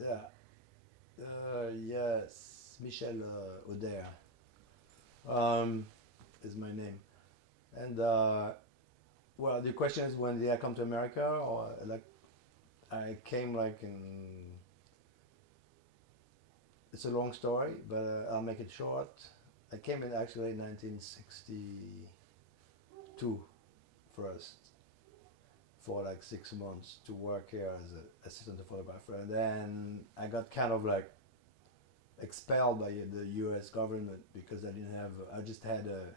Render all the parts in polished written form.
Yeah. Yes. Michel Auder is my name. And well, the question is when did I come to America, or like I came like in. It's a long story, but I'll make it short. I came in actually in 1962 first for like 6 months to work here as an assistant photographer, and then I got kind of like expelled by the U.S. government because I didn't have. I just had a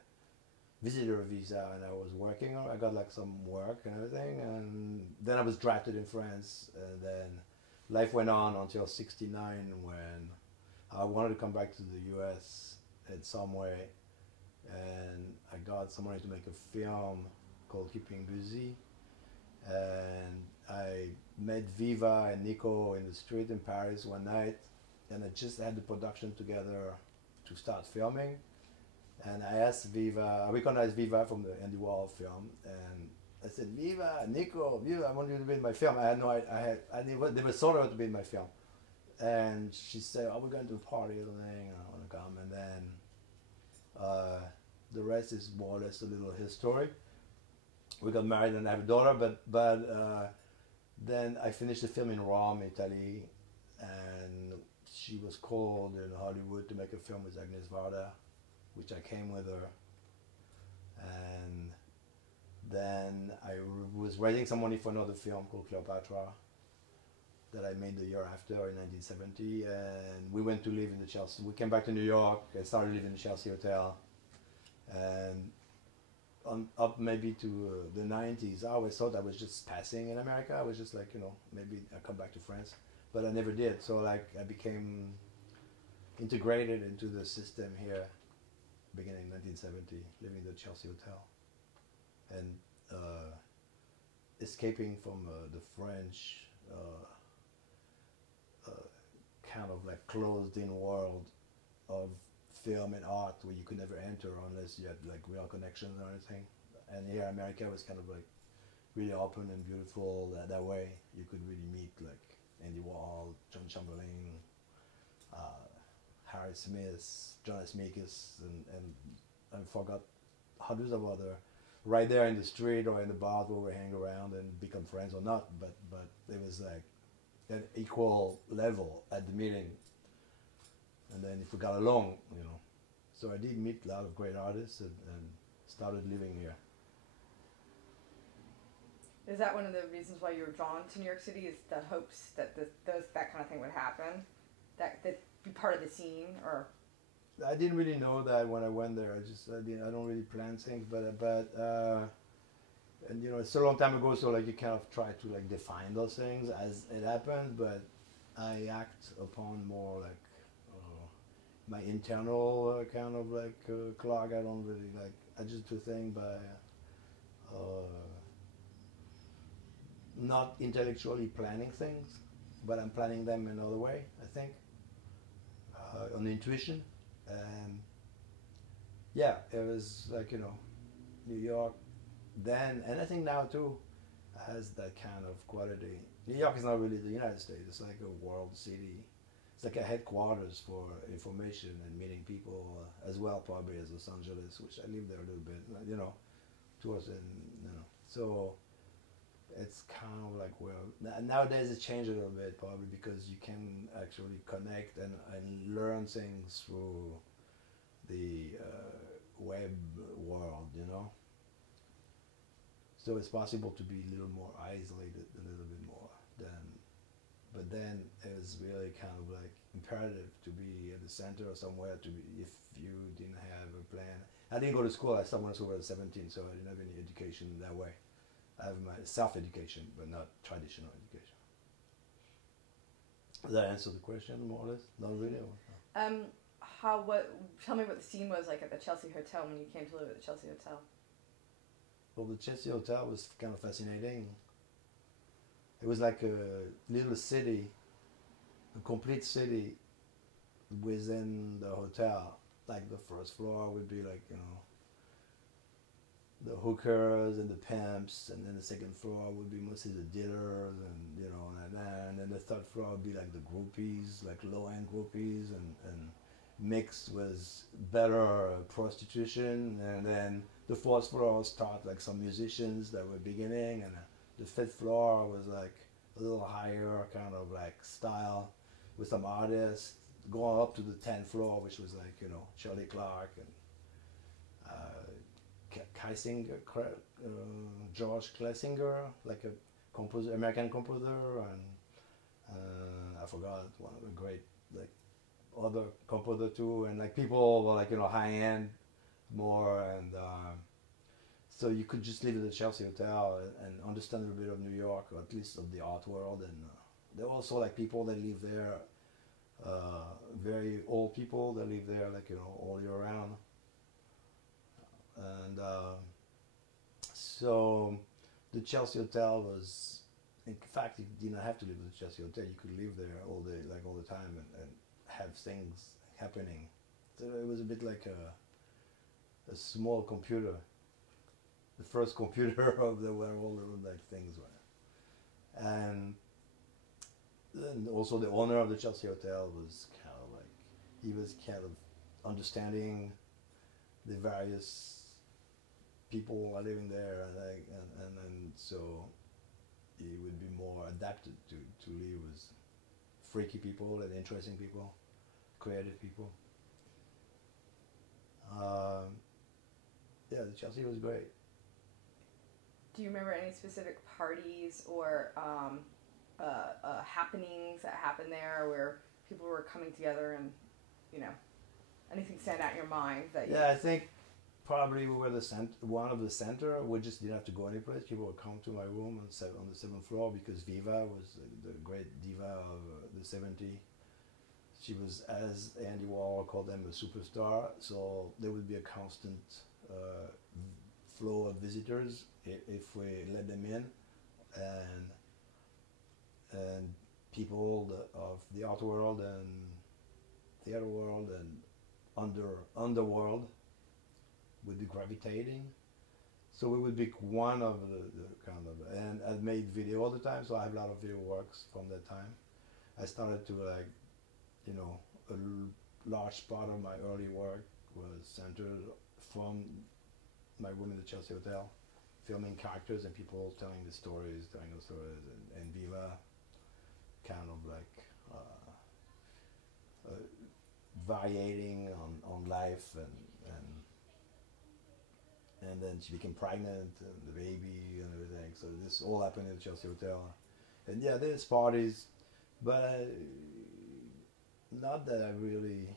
visitor visa and I was working. I got like some work and everything, and then I was drafted in France, and then life went on until '69 when I wanted to come back to the U.S. in some way, and I got some money to make a film called Keeping Busy, and I met Viva and Nico in the street in Paris one night, and I just had the production together to start filming. And I asked Viva, I recognized Viva from the Andy Warhol film, and I said, Viva, Nico, Viva, I want you to be in my film. I had no, I never saw her to be in my film. And she said, "Are we going to a party or something? I want to come." And then the rest is more or less a little his story. We got married and I have a daughter, but then I finished the film in Rome, Italy, and she was called in Hollywood to make a film with Agnes Varda, which I came with her. And then I was raising some money for another film called Cleopatra that I made the year after in 1970, and we went to live in the Chelsea. We came back to New York and started living in the Chelsea Hotel, and up maybe to the 90s, I always thought I was just passing in America. I was just like, maybe I'll come back to France, but I never did. So like I became integrated into the system here, beginning in 1970, living in the Chelsea Hotel, and escaping from the French kind of like closed-in world of film and art where you could never enter unless you had like real connections or anything. And here America was kind of like really open and beautiful that way. You could really meet like Andy Warhol, John Chamberlain, Harry Smith, John S. Minkus, and I forgot hundreds of other right there in the street or in the bars where we hang around and become friends or not, but it was like an equal level at the meeting. And then if we got along, So I did meet a lot of great artists and started living here. Is that one of the reasons why you were drawn to New York City? Is the hopes that that kind of thing would happen, that be part of the scene, or? I didn't really know that when I went there. I don't really plan things, but and it's a long time ago, so like you kind of try to like define those things as it happens, but I act upon more like my internal kind of like clock. I don't really like. I just do things by not intellectually planning things, but I'm planning them another way. I think on intuition, and yeah, it was like New York then, and I think now too has that kind of quality. New York is not really the United States. It's like a world city. It's like a headquarters for information and meeting people as well, probably as Los Angeles, which I lived there a little bit, towards it, So it's kind of like, well, nowadays it's changed a little bit, probably because you can actually connect and learn things through the web world, So it's possible to be a little more isolated, a little bit more than. But then it was really kind of like imperative to be at the center or somewhere to be, if you didn't have a plan. I didn't go to school. I started when I was over 17, so I didn't have any education that way. I have my self-education, but not traditional education. Does that answer the question more or less? Not really. Tell me what the scene was like at the Chelsea Hotel when you came to live at the Chelsea Hotel. Well, the Chelsea Hotel was kind of fascinating. It was like a little city, a complete city within the hotel. Like the first floor would be like, the hookers and the pimps, and then the second floor would be mostly the dealers and, and then the third floor would be like the groupies, like low-end groupies, and mixed with better prostitution. And then the fourth floor start like some musicians that were beginning, and the fifth floor was like a little higher kind of like style with some artists, going up to the 10th floor, which was like, you know, Shirley Clark and Kaisinger, George Klesinger, like a composer, American composer, and I forgot one of the great like other composer too, and like people were like, you know, high end more, and so you could just live at the Chelsea Hotel and understand a bit of New York, or at least of the art world, and there were also like people that live there, very old people that live there, like, you know, all year round, and so the Chelsea Hotel was, in fact, you didn't have to live at the Chelsea Hotel. You could live there all day, like all the time, and have things happening. So it was a bit like a small computer, the first computer of the where all the like things were, and then also the owner of the Chelsea Hotel was kind of like, he was kind of understanding the various people who are living there, and like, and so he would be more adapted to live with freaky people and interesting people, creative people. Yeah, the Chelsea was great. Do you remember any specific parties or happenings that happened there where people were coming together, and, you know, anything stand out in your mind that you... Yeah, I think probably we were one of the center. We just didn't have to go anyplace. People would come to my room on the 7th floor, because Viva was the great diva of the 70s. She was, as Andy Warhol called them, a superstar. So there would be a constant flow of visitors if we let them in, and people of the art world and theater world and underworld would be gravitating. So we would be one of the kind of, and I've made video all the time, so I have a lot of video works from that time. I started to, like, you know, a large part of my early work was centered from my room in the Chelsea Hotel, filming characters and people telling the stories, and Viva kind of like variating on life, and then she became pregnant, and the baby and everything. So this all happened in the Chelsea Hotel, and yeah, there's parties, but not that I really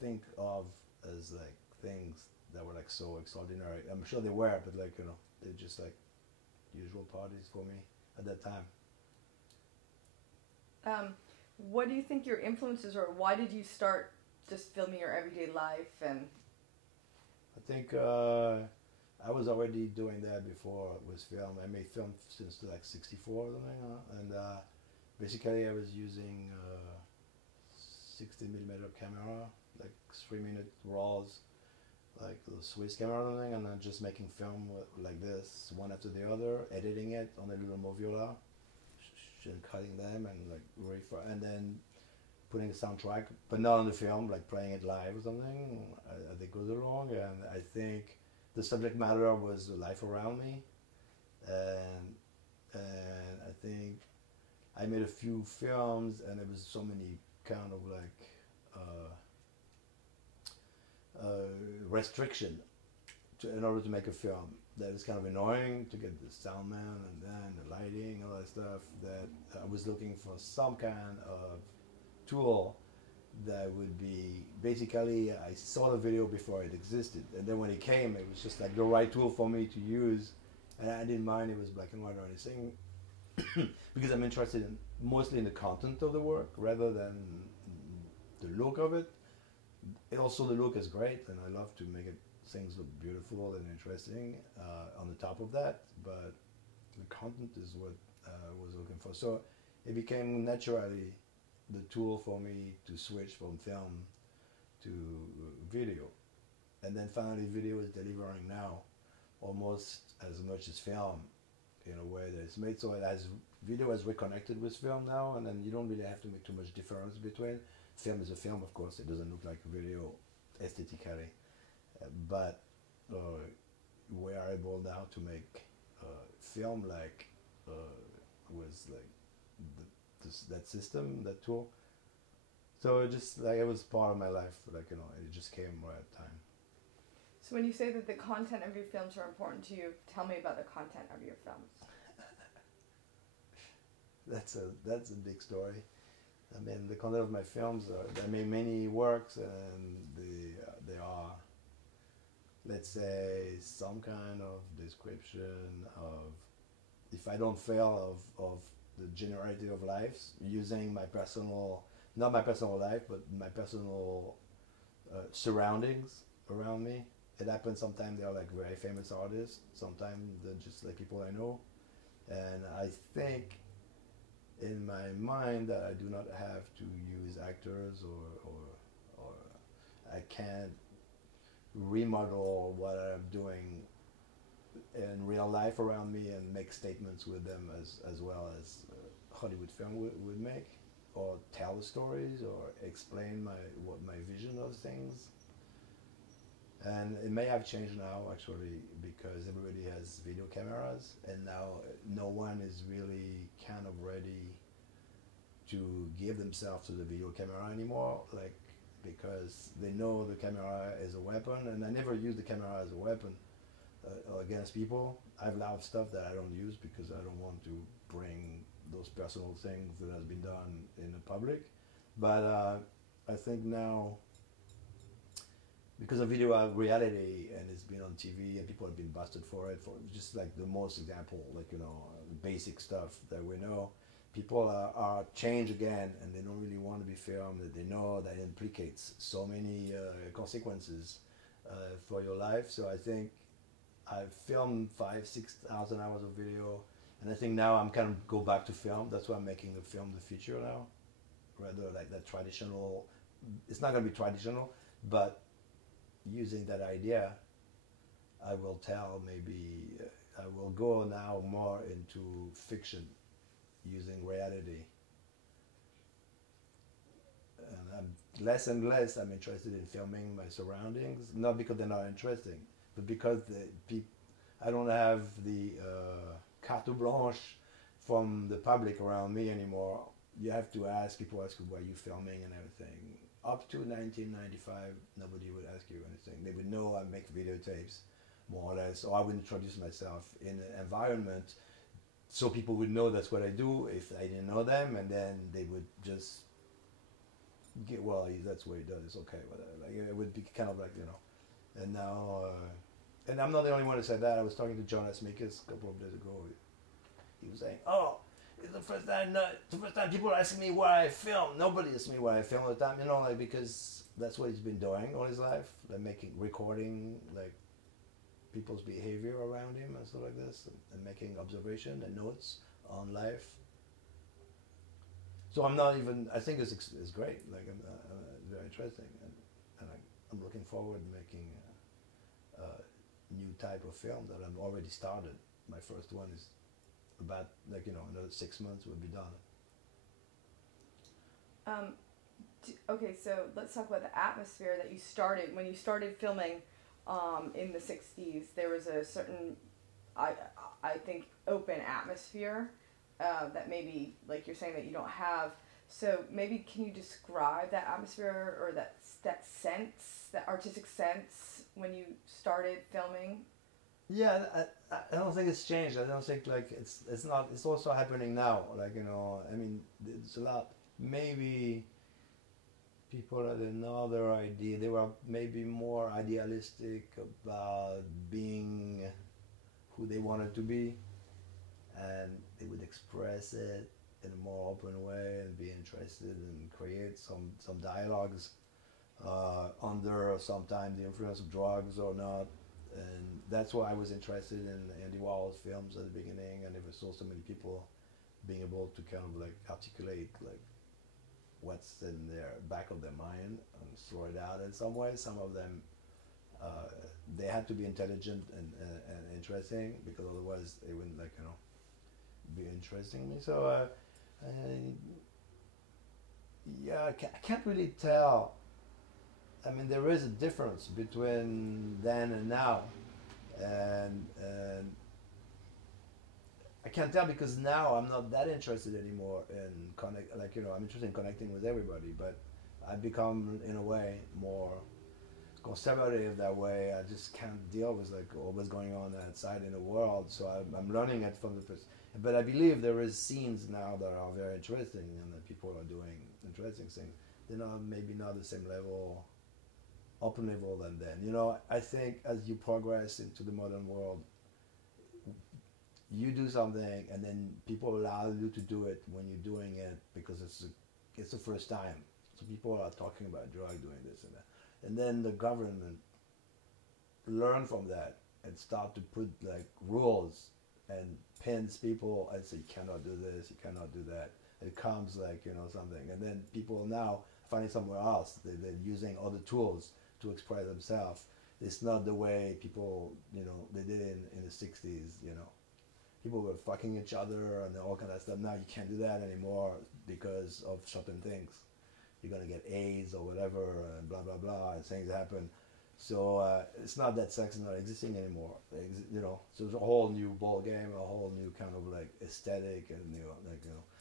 think of as like things that were like so extraordinary. I'm sure they were, but like, you know, they're just like usual parties for me at that time. What do you think your influences were? Why did you start just filming your everyday life? And I think I was already doing that before with film. I made film since like 64 or something, and basically I was using 60mm camera, like 3-minute raws, like the Swiss camera or something, and then just making film like this, one after the other, editing it on a little Moviola, and cutting them, and like and then putting a soundtrack, but not on the film, like playing it live or something. I think goes along, and I think the subject matter was the life around me, and I think I made a few films, and there was so many kind of like restriction in order to make a film. That was kind of annoying to get the sound man and then the lighting, all that stuff, that I was looking for some kind of tool that would be, basically, I saw the video before it existed, and then when it came, it was just like the right tool for me to use, and I didn't mind it was black and white or anything, because I'm interested in mostly in the content of the work rather than the look of it. Also, the look is great, and I love to make things look beautiful and interesting on the top of that, but the content is what I was looking for. So it became naturally the tool for me to switch from film to video. And then finally video is delivering now almost as much as film in a way that it's made so it has video is reconnected with film now, and then you don't really have to make too much difference between. Film is a film, of course. It doesn't look like a video aesthetically, but we are able now to make film like with like that system, that tool. So it just like it was part of my life, like it just came right at time. So when you say that the content of your films are important to you, tell me about the content of your films. That's a big story. I mean, the content of my films I made many works, and they are, let's say, some kind of description of, if I don't fail, of the generality of lives, using my personal, not my personal life, but my personal surroundings around me. It happens sometimes they're like very famous artists, sometimes they're just like people I know. And I think in my mind that I do not have to use actors or I can't remodel what I'm doing in real life around me and make statements with them as well as Hollywood film would make, or tell the stories or explain what my vision of things. And it may have changed now actually, because everybody has video cameras, and now no one is really kind of ready to give themselves to the video camera anymore, like, because they know the camera is a weapon, and I never use the camera as a weapon against people. I have a lot of stuff that I don't use because I don't want to bring those personal things that has been done in the public. But I think now, because of video reality, and it's been on TV and people have been busted for it, for just like the most example, like the basic stuff that we know, people are changed again, and they don't really want to be filmed. They know that it implicates so many consequences for your life. So I think I've filmed 5,000-6,000 hours of video, and I think now I'm kind of go back to film. That's why I'm making a film, the future now, rather like that traditional. It's not going to be traditional, but using that idea, I will tell maybe I will go now more into fiction, using reality. And I'm less and less I'm interested in filming my surroundings, not because they're not interesting, but because I don't have the carte blanche from the public around me anymore. You have to ask, people ask you, why are you filming and everything. Up to 1995, nobody would ask you anything. They would know I make videotapes, more or less, or I would introduce myself in an environment so people would know that's what I do if I didn't know them, and then they would just get, well, that's what he does, it's okay, whatever. Like, it would be kind of like, and now, and I'm not the only one who said that. I was talking to Jonas Mikas a couple of days ago. He was saying, oh, it's the first time people are asking me where I film. Nobody asks me where I film all the time, like, because that's what he's been doing all his life, like recording, like, people's behavior around him and stuff like this, and making observation and notes on life. So I'm not even, I think it's great, like, very interesting, and I'm looking forward to making a new type of film that I've already started. My first one is about, like, another 6 months will be done. Okay, so let's talk about the atmosphere that you started, when you started filming in the 60s. There was a certain, I think, open atmosphere that maybe, like you're saying, that you don't have. So maybe can you describe that atmosphere, or that sense, that artistic sense when you started filming? Yeah, I don't think it's changed. I don't think, like, it's not. It's also happening now. Like, I mean, it's a lot. Maybe people had another idea. They were maybe more idealistic about being who they wanted to be, and they would express it in a more open way and be interested and create some dialogues under sometimes the influence of drugs or not. And that's why I was interested in Andy Warhol's films at the beginning. I never saw so many people being able to kind of like articulate like what's in their back of their mind and throw it out in some way. Some of them, they had to be intelligent and interesting, because otherwise they wouldn't, like, be interesting me. So yeah, I can't really tell. I mean, there is a difference between then and now, and I can't tell because now I'm not that interested anymore in connect. Like I'm interested in connecting with everybody, but I've become in a way more conservative that way. I just can't deal with like all what's going on outside in the world. So I'm learning it from the person. But I believe there is scenes now that are very interesting and that people are doing interesting things. They're not maybe not the same level, open level than then. I think as you progress into the modern world, you do something and then people allow you to do it when you're doing it because it's the first time. So people are talking about drug doing this and that. And then the government learn from that and start to put like rules and pins people and say you cannot do this, you cannot do that. It comes like something, and then people now finding somewhere else. They're using other tools to express themselves. It's not the way people they did in the '60s. People were fucking each other and all kind of stuff. Now you can't do that anymore because of certain things. You're gonna get AIDS or whatever, and blah blah blah, and things happen. So it's not that sex is not existing anymore. So it's a whole new ball game, a whole new kind of like aesthetic, and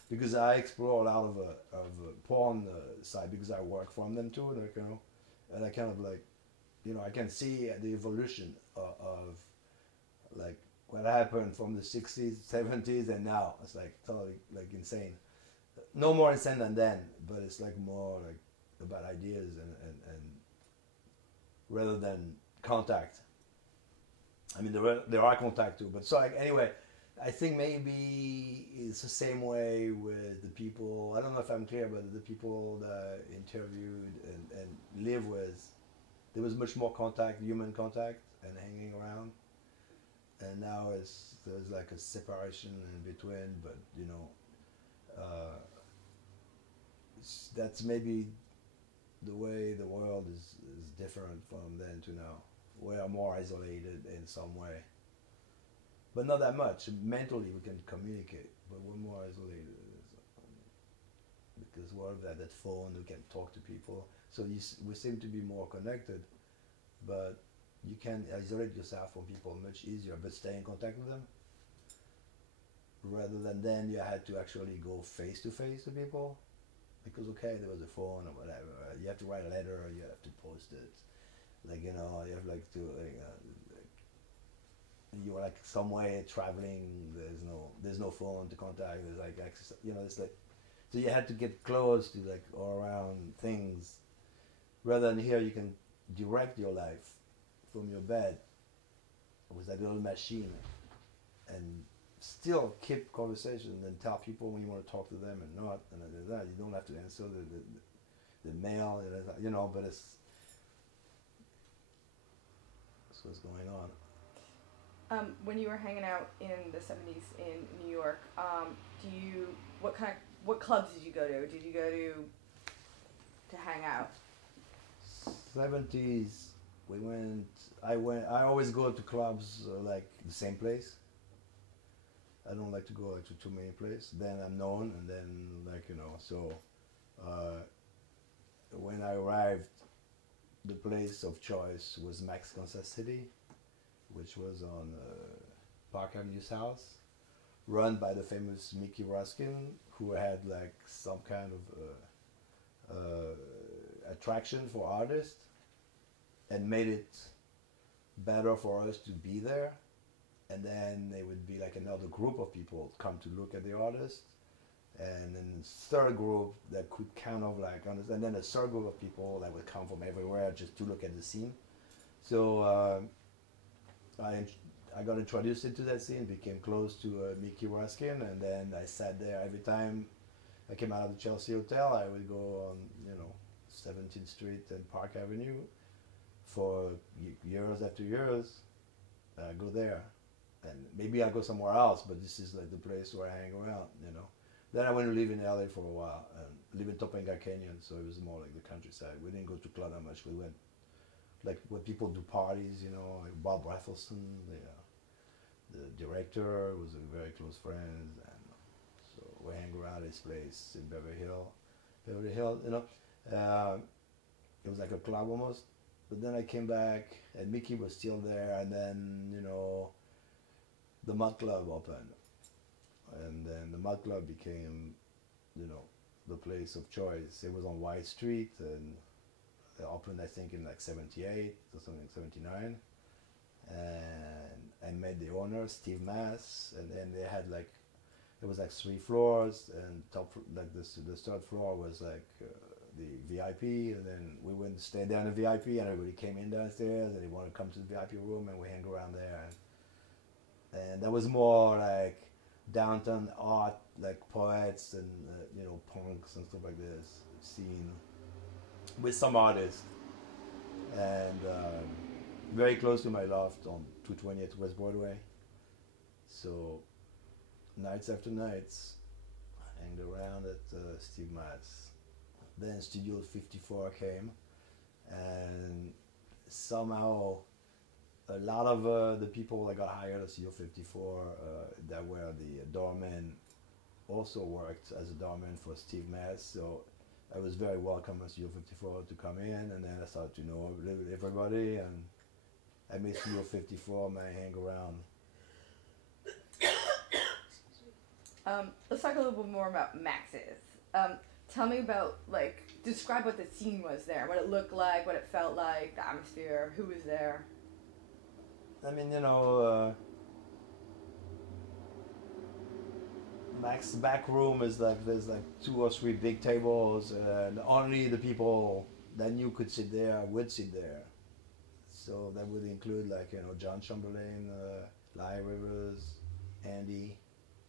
because I explore a lot of porn side because I work from them too, and I kind of like, I can see the evolution of like what happened from the '60s, '70s, and now. It's like totally like insane. No more insane than then, but it's like more like about ideas and rather than contact. I mean, there are contact too, but so like, anyway, I think maybe it's the same way with the people. I don't know if I'm clear, but the people that I interviewed and live with, there was much more contact, human contact, and hanging around. And now there's like a separation in between, but that's maybe the way the world is different from then to now. We are more isolated in some way, but not that much. Mentally, we can communicate, but we're more isolated because we have that phone. We can talk to people, so we seem to be more connected, but you can isolate yourself from people much easier, but stay in contact with them. Rather than then, you had to actually go face to face to people, because there was a phone or whatever. You have to write a letter, you have to post it, you have like to you're like some way traveling. There's no phone to contact. There's like access. It's like so you had to get close to like all around things. Rather than here, you can direct your life from your bed with that little machine and still keep conversation and tell people when you want to talk to them and not and that you don't have to answer the mail, but it's that's what's going on. When you were hanging out in the '70s in New York, what clubs did you go to? Did you go to hang out? '70s, I always go to clubs like the same place. I don't like to go to too many places. Then I'm known, and then so when I arrived, the place of choice was Max Kansas City, which was on Park Avenue South, run by the famous Mickey Ruskin, who had like some kind of attraction for artists, and made it better for us to be there. And then there would be like another group of people come to look at the artist, and then a third group that could kind of like understand, and then a third group of people that would come from everywhere just to look at the scene. So I got introduced into that scene, became close to Mickey Ruskin, and then I sat there every time I came out of the Chelsea Hotel. I would go on 17th Street and Park Avenue for years after years. I go there. And maybe I'll go somewhere else, but this is like the place where I hang around, Then I went to live in LA for a while, and live in Topanga Canyon, so it was more like the countryside. We didn't go to club that much. We went, like when people do parties, like Bob Rafelson, the director, was a very close friend, and we hang around his place in Beverly Hills, you know. Uh, it was like a club almost. But then I came back, and Mickey was still there, and then, you know, the Mud Club opened. And then the Mud Club became, you know, the place of choice. It was on White Street, and it opened, I think, in like 78 or something, 79. And I met the owner, Steve Mass, and then they had like, it was like 3 floors, and like this, the third floor was like the VIP, and then we went to stay down in the VIP, and everybody came in downstairs, and they wanted to come to the VIP room, and we hang around there. And that was more like downtown art, like poets and you know, punks and stuff like this scene with some artists, and very close to my loft on 220th West Broadway. So nights after nights, I hanged around at Steve Matt's. Then Studio 54 came, and somehow a lot of the people that got hired at Studio 54 that were the doormen also worked as a doorman for Steve Mass. So I was very welcome at Studio 54 to come in, and then I started to know everybody, and I made Studio 54 my hang around. Let's talk a little bit more about Max's. Tell me about, like, describe what the scene was there, what it looked like, what it felt like, the atmosphere, who was there. I mean, you know, Max's back room is like, there's like 2 or 3 big tables, and only the people that knew could sit there would sit there. So that would include, like, you know, John Chamberlain, Larry Rivers, Andy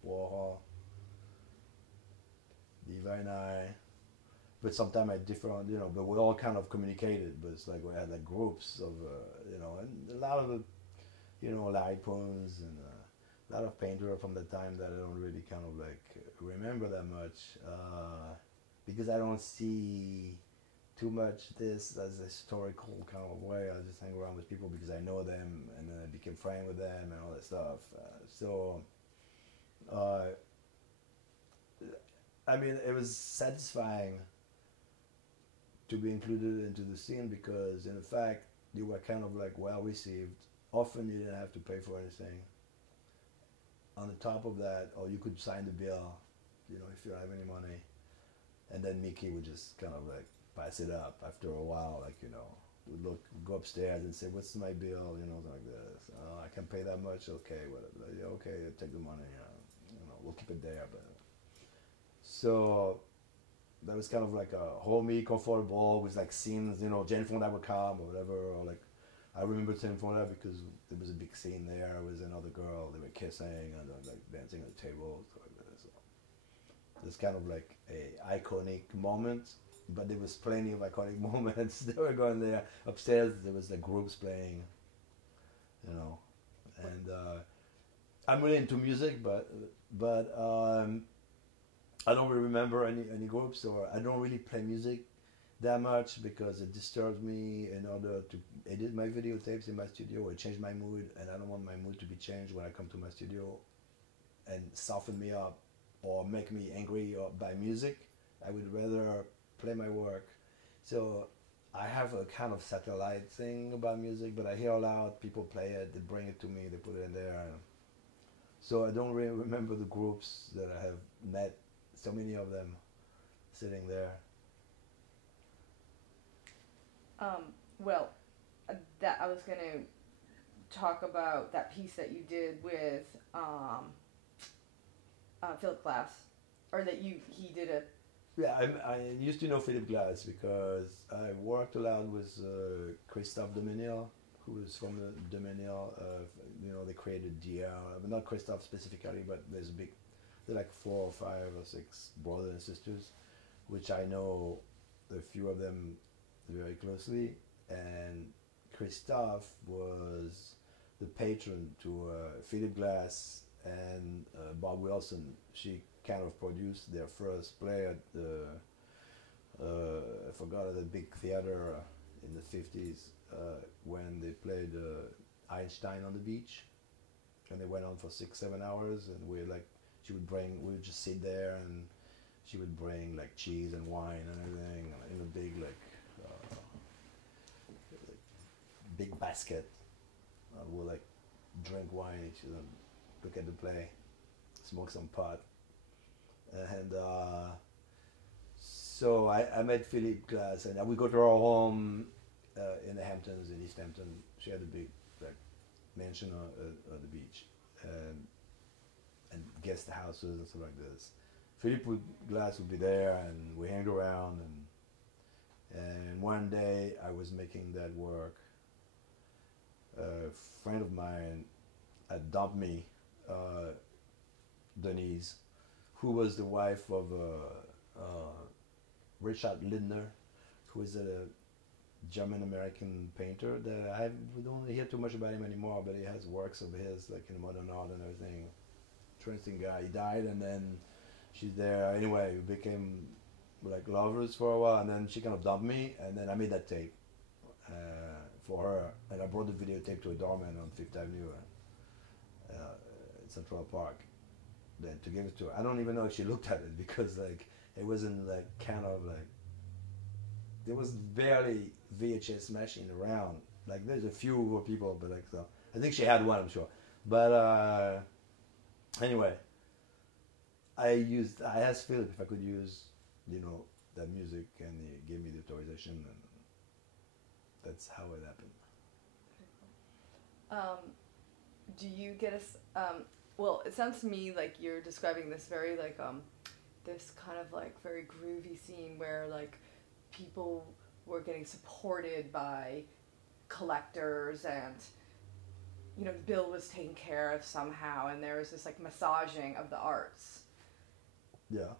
Warhol, Diva and I. But sometimes at different, you know, but we all kind of communicated, but it's like we had like groups of, you know, and a lot of the, you know, light poems, and a lot of painters from the time that I don't really kind of like remember that much, because I don't see too much this as a historical kind of way. I just hang around with people because I know them, and then I became friends with them and all that stuff. I mean, it was satisfying to be included into the scene because, in fact, you were kind of like well received. Often you didn't have to pay for anything. On the top of that, or you could sign the bill, you know, if you don't have any money. And then Mickey would just kind of like pass it up after a while, like, you know, would go upstairs and say, "What's my bill?" You know, like this. "I can't pay that much." "Okay, whatever." "Yeah, okay, take the money. You know, we'll keep it there." But so that was kind of like a homey, comfortable with like scenes. You know, Jane Fonda would come or whatever, or like I remember Jane Fonda because there was a big scene there with another girl. They were kissing and like dancing at the table. So like that. So it's kind of like a iconic moment. But there was plenty of iconic moments. They were going there upstairs. There was like groups playing, you know, and I'm really into music, but I don't really remember any groups, or I don't really play music that much because it disturbs me in order to edit my videotapes in my studio or change my mood, and I don't want my mood to be changed when I come to my studio and soften me up or make me angry by music. I would rather play my work. So I have a kind of satellite thing about music, but I hear a lot, people play it, they bring it to me, they put it in there. So I don't really remember the groups that I have met, so many of them sitting there. Well, that I was gonna talk about that piece that you did with Philip Glass, or that he did a. Yeah, I used to know Philip Glass because I worked a lot with Christophe Demenil, who is from the Demenil. You know, they created DL, but not Christophe specifically, but there's like 4 or 5 or 6 brothers and sisters, which I know a few of them very closely. And Christophe was the patron to Philip Glass and Bob Wilson. She kind of produced their first play at the I forgot, at the big theater in the 50s when they played Einstein on the Beach, and they went on for 6-7 hours, and we like she would bring. We would just sit there, and she would bring like cheese and wine and everything in a big big basket. We'll like drink wine, each of them, look at the play, smoke some pot, and so I met Philippe Glass, and we go to her home in the Hamptons, in East Hampton. She had a big like mansion on the beach, and guest houses and stuff like this. Philippe Glass would be there, and we hanged around, and one day I was making that work. A friend of mine had dumped me, Denise, who was the wife of Richard Lindner, who is a German-American painter that we don't hear too much about him anymore, but he has works of his like in modern art and everything. Interesting guy. He died, and then she's there. Anyway, we became like lovers for a while, and then she kind of dumped me, and then I made that tape for her, and I brought the videotape to a doorman on Fifth Avenue in Central Park. Then to give it to her, I don't even know if she looked at it because like it wasn't like kind of like there was barely VHS machine around. Like there's a few people, but like so I think she had one, I'm sure. But anyway, I asked Philip if I could use, that music, and he gave me the authorization, and that's how it happened. Do you get well, it sounds to me like you're describing this very like this kind of like very groovy scene where like people were getting supported by collectors, and the bill was taken care of somehow, and there was this like massaging of the arts. Yeah.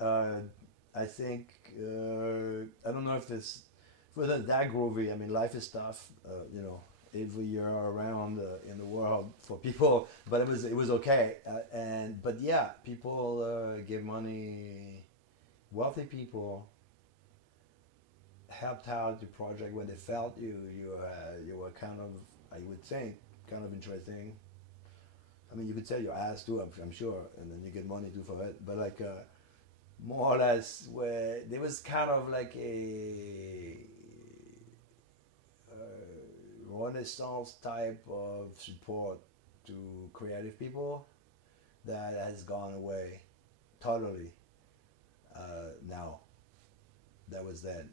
I think I don't know if this wasn't that groovy. I mean, life is tough, every year around in the world for people, but it was okay. But yeah, people gave money. Wealthy people helped out the project when they felt you were kind of, I would think, kind of interesting. I mean, you could sell your ass too, I'm sure, and then you get money too for it. But like, more or less, where there was kind of like a Renaissance type of support to creative people that has gone away totally now. That was then.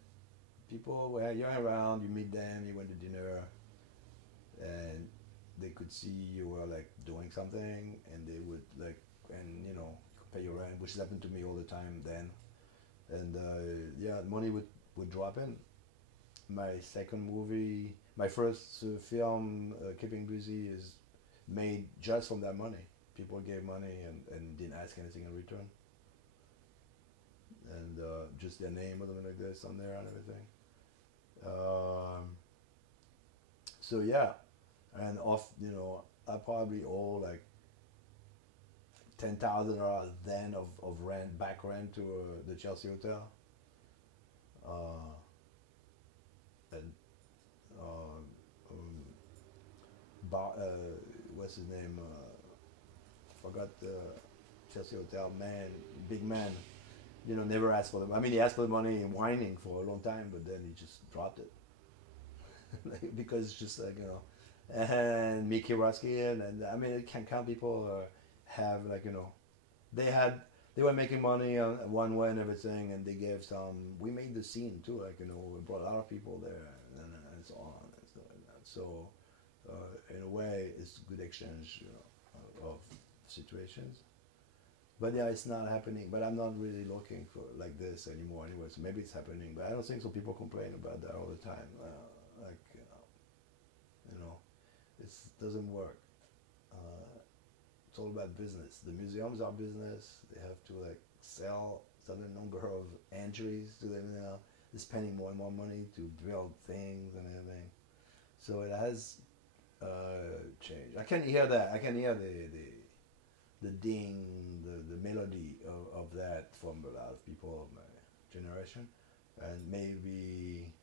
People were you're around, you meet them, you went to dinner, and they could see you were like doing something, and they would like, and pay your rent, which happened to me all the time then. And yeah, money would drop in. My second movie, my first film, Keeping Busy, is made just from that money. People gave money and didn't ask anything in return. And just their name or something like this on there and everything. So yeah, and I probably owe like $10,000 then of rent, back rent to the Chelsea Hotel. And what's his name? Forgot the Chelsea Hotel man, big man. Never asked for them. I mean, he asked for the money and whining for a long time, but then he just dropped it. Because it's just like, and Mickey Roskian, and I mean, it can count people have like, they were making money on one way and everything, and they gave some, we made the scene too, like, we brought a lot of people there, and so on, and stuff like that. So, in a way, it's a good exchange, of situations. But yeah, it's not happening. But I'm not really looking for like this anymore anyway. So maybe it's happening, but I don't think so. People complain about that all the time. It doesn't work. It's all about business. The museums are business. They have to like sell certain number of entries to them now. They're spending more and more money to build things and everything. So it has changed. I can hear that. I can hear the ding, the melody of that from a lot of people of my generation, and maybe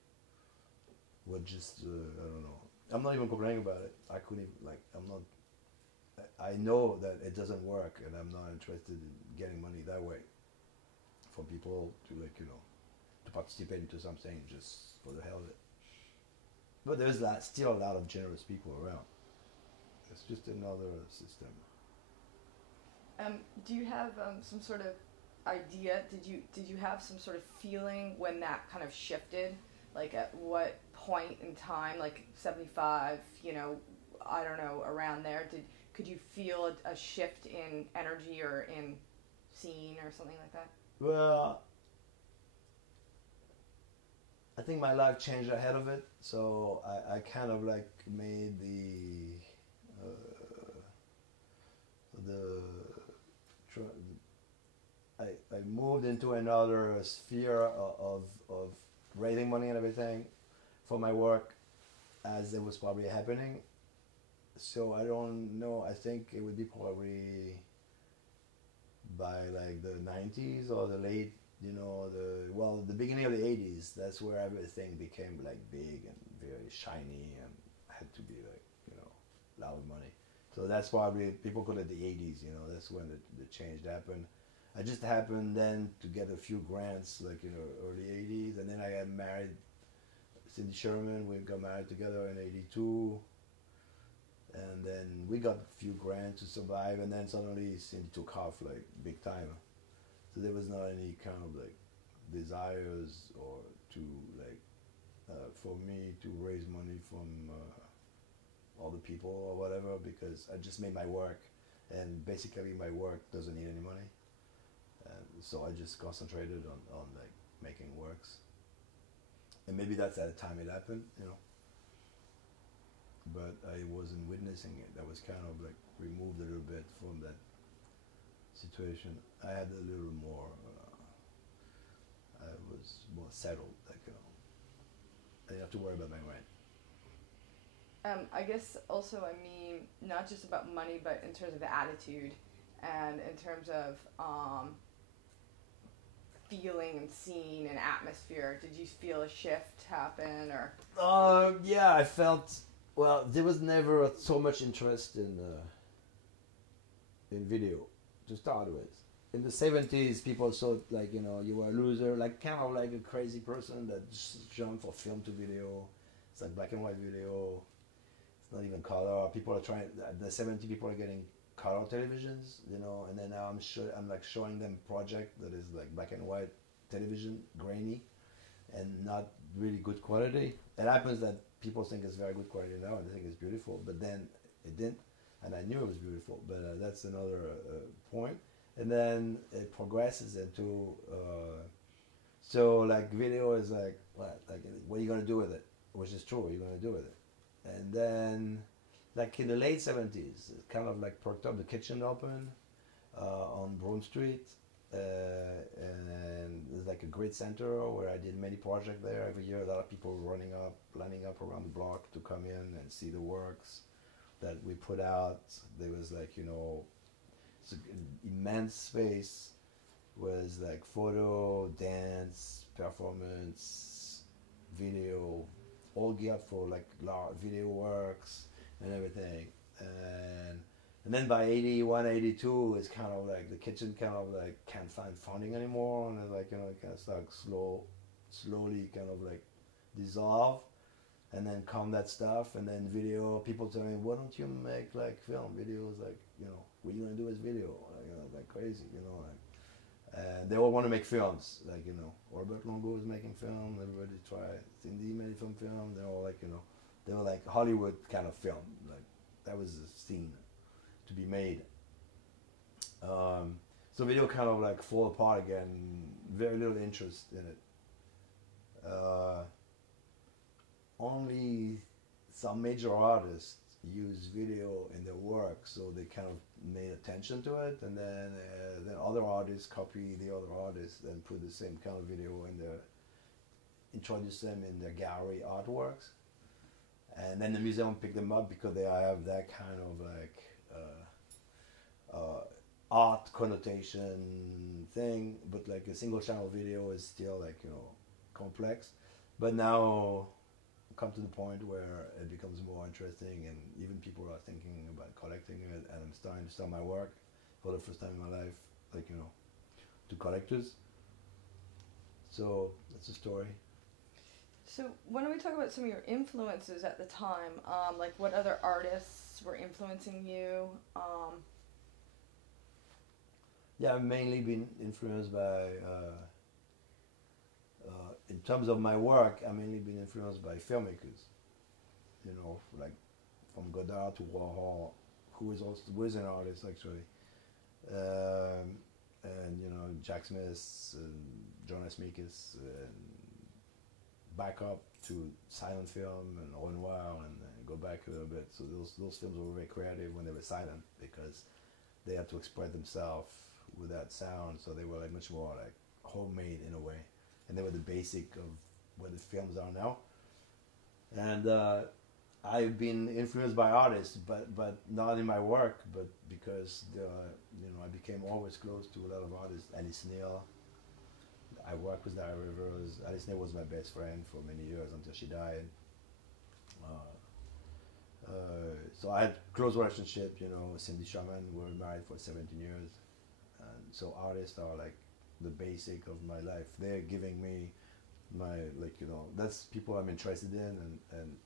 we're just I don't know. I'm not even complaining about it. I couldn't even, like, I'm not I know that it doesn't work, and I'm not interested in getting money that way from people to like to participate into something just for the hell of it. But there's still a lot of generous people around. It's just another system. Do you have some sort of idea? Did you have some sort of feeling when that kind of shifted? Like at what point in time, like 75, I don't know, around there, could you feel a shift in energy or in scene or something like that? Well, I think my life changed ahead of it, so I kind of like made the I moved into another sphere of raising money and everything for my work as it was probably happening. So I don't know. I think it would be probably by like the 90s or the late, the beginning of the 80s. That's where everything became like big and very shiny and had to be like, a lot of money. So that's probably, people call it the 80s, that's when the change happened. I just happened then to get a few grants, like, early 80s, and then I got married, Cindy Sherman, we got married together in 82, and then we got a few grants to survive, and then suddenly Cindy took off, like, big time. So there was not any kind of, like, desires or to, like, for me to raise money from other people or whatever, because I just made my work, and basically my work doesn't need any money. So I just concentrated on like making works, and maybe that's at the time it happened, but I wasn't witnessing it. I was kind of like removed a little bit from that situation. I had a little more, I was more settled, like, I didn't have to worry about my rent. I guess also, I mean, not just about money, but in terms of the attitude and in terms of feeling and scene and atmosphere. Did you feel a shift happen, or? Yeah, I felt, well, there was never so much interest in video to start with. In the 70s, people thought like, you were a loser, like kind of like a crazy person that just jumped from film to video. It's like black and white video. It's not even color. People are trying, the 70s people are getting color televisions, and then now I'm like showing them project that is like black and white television, grainy, and not really good quality. It happens that people think it's very good quality now, and they think it's beautiful, but then it didn't, and I knew it was beautiful, but that's another point. And then it progresses into, so like video is like, what are you gonna do with it? Which is true, what are you gonna do with it? And then, like in the late 70s, it kind of like perked up. The kitchen opened on Broome Street, and there's like a great center where I did many projects there every year. A lot of people lining up around the block to come in and see the works that we put out. There was like, it's an immense space, was like photo, dance, performance, video, all geared for like video works and everything. And then by 81, 82, it's kind of like the kitchen kind of like can't find funding anymore, and it's like, it kind of starts slowly kind of like dissolve, and then come that stuff, and then video, people tell me, why don't you make like film videos, like, what are you gonna do with video, like crazy, like, they all want to make films, like, Robert Longo is making film, everybody tried, Cindy made film, they're all like, they were like Hollywood kind of film, like that was the scene to be made. So video kind of like fall apart again, very little interest in it. Only some major artists use video in their work, so they kind of made attention to it, and then other artists copy the other artists and put the same kind of video in their, introduce them in their gallery artworks, and then the museum pick them up because they have that kind of like art connotation thing, but like a single channel video is still like, complex. But now come to the point where it becomes more interesting, and even people are thinking about collecting it, and I'm starting to sell my work for the first time in my life, like, you know, to collectors. So that's a story. So why don't we talk about some of your influences at the time? Like what other artists were influencing you? Yeah, I've mainly been influenced by, in terms of my work, I've mainly been influenced by filmmakers. You know, like from Godard to Warhol, who is an artist actually, and you know Jack Smith, and Jonas Mekas, and back up to silent film and au noir, and go back a little bit. So those films were very creative when they were silent because they had to express themselves with that sound. So they were like much more like homemade in a way, and they were the basic of what the films are now. And I've been influenced by artists, but not in my work, but because you know I became always close to a lot of artists. Alice Neal. I worked with Diary Rivers. Alice Neal was my best friend for many years until she died. So I had close relationship. You know, Cindy Sherman. We were married for 17 years, and so artists are like the basic of my life. They're giving me my, like, you know, that's people I'm interested in, and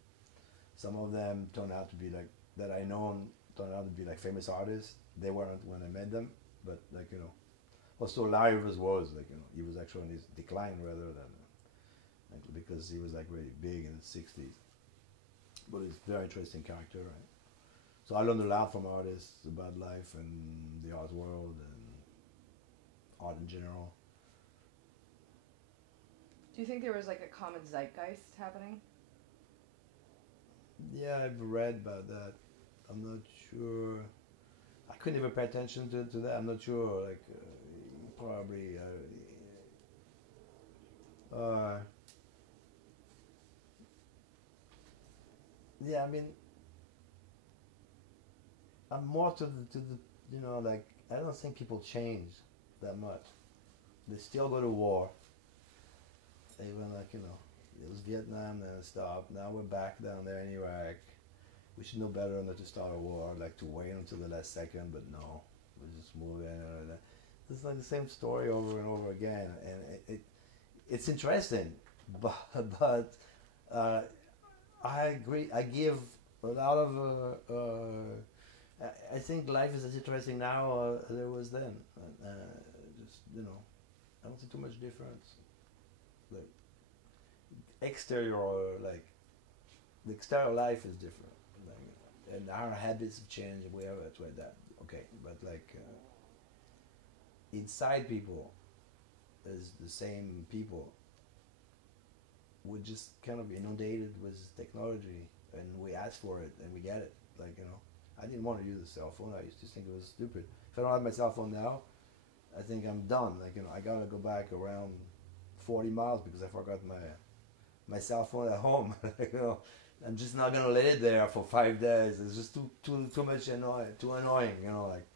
some of them turn out to be like, that I know turn out to be like famous artists. They weren't when I met them, but like, you know, also Larry Rivers was like, you know, he was actually on his decline rather than like, because he was like really big in the 60s, but he's a very interesting character, right? So I learned a lot from artists about life and the art world and art in general. Do you think there was like a common zeitgeist happening? Yeah, I've read about that. I'm not sure. I couldn't even pay attention to that. I'm not sure. Like, probably. Yeah, I mean, I'm more to the, you know, like, I don't think people change that much. They still go to war. Even like, you know, it was Vietnam, then it stopped. Now we're back down there in Iraq. We should know better not to start a war, like to wait until the last second, but no, we just move in. It's like the same story over and over again, and it's interesting, but I agree. I give a lot of. I think life is as interesting now as it was then. Just, you know, I don't see too much difference. Like exterior, like the exterior life is different, like, and our habits have changed. We have to adapt. Okay, but like inside people is the same people. We're just kind of inundated with technology, and we ask for it, and we get it. Like, you know, I didn't want to use a cell phone. I used to think it was stupid. If I don't have my cell phone now, I think I'm done. Like, you know, I gotta go back around 40 miles because I forgot my cell phone at home. You know, I'm just not gonna let it there for 5 days. It's just too much too annoying. You know, like